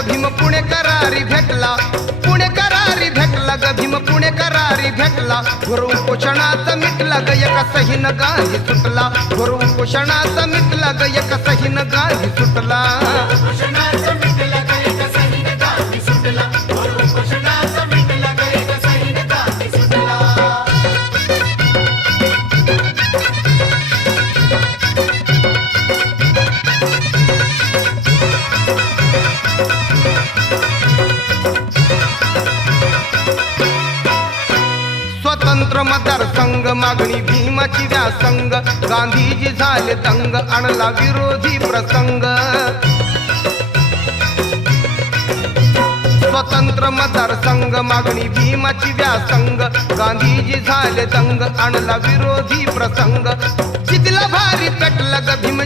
ग भीम पुणे करारी भेटला, पुणे करारी भेटला ग भीम पुणे करारी भेटला. घोर उपोषणाचा मिटला ग एका सहीन गांधी सुटला, घोर उपोषणाचा मिटला ग एका सहीन गांधी सुटला. स्वतंत्र मतदारसंघ मागणी भीमाची व्यासंग, गांधीजी झाले दंग आणला विरोधी प्रसंग. स्वतंत्र मतदारसंघ मागणी भीमाची व्यासंग, गांधीजी झाले दंग आणला विरोधी प्रसंग. जितला भारी पेटला ग भीम